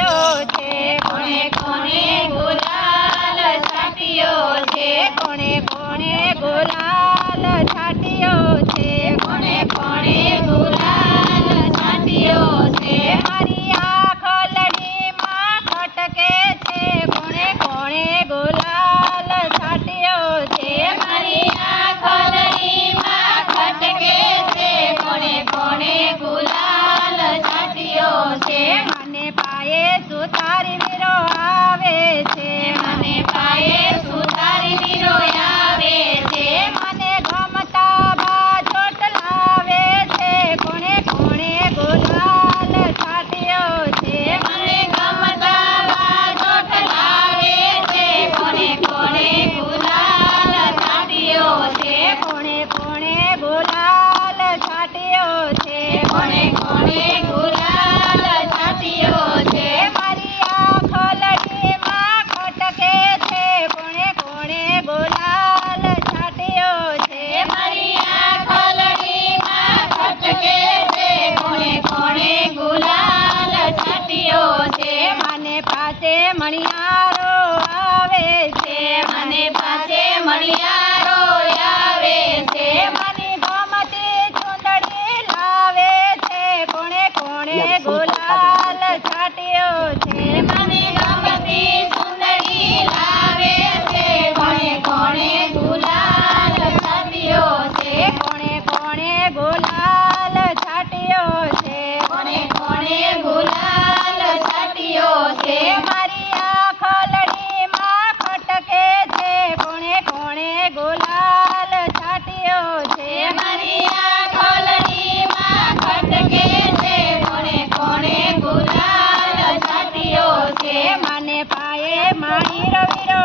છાટ્યો છે કોણે કોણે ગુલાલ છાટ્યો છે કોણે કોણે ગુલાલ છાટ્યો છે કોણે કોણે ગુલાલ છાટ્યો છે મારી આંખ લડીમાં ખટકે છે કોણે કોણે ગુલાલ છાટ્યો છે મારી આંખ લડીમાં ખટકે છે કોણે કોણે ગુલાલ છાટ્યો છે મને પાયે સુતારી વીરો આવે છે મને પાયે સુતારી વીરો આવે છે મને ગમતા બાજોટ લાવે છે કોણે કોણે ગુલાલ છાટ્યો છે મને ગમતા બાજોટ લાવે છે કોણે કોણે ગુલાલ છાટ્યો છે કોણે કોણે ગુલાલ છાટ્યો છે કોણે કોણે ગુલાલ છાટ્યો છે મારી આંખ લડીમાં ખટકે છે કોણે કોણે ગુલાલ છાટ્યો છે મારી આંખ લડીમાં ખટકે છે કોણે કોણે ગુલાલ છાટ્યો છે મને પાસે મણિયારો આવે છે મને પાસે મણિયારો આવે છે મને ગમતી ચુંદડી લાવે છે કોણે કોણે ગુલાલ છાટ્યો છે મને ગમતી ચુંદડી લાવે છે કોણે કોણે ગુલાલ છાટ્યો છે કોણે કોણે ગુલાલ છાટ્યો છે કોણે કોણે ગુલાલ છાટ્યો છે મારી આંખ લડીમાં ખટકે છે કોણે કોણે ગુલાલ છાટ્યો છે મારી આંખ લડીમાં ખટકે છે કોણે કોણે ગુલાલ છાટ્યો છે મને પાયે માણી રવિરો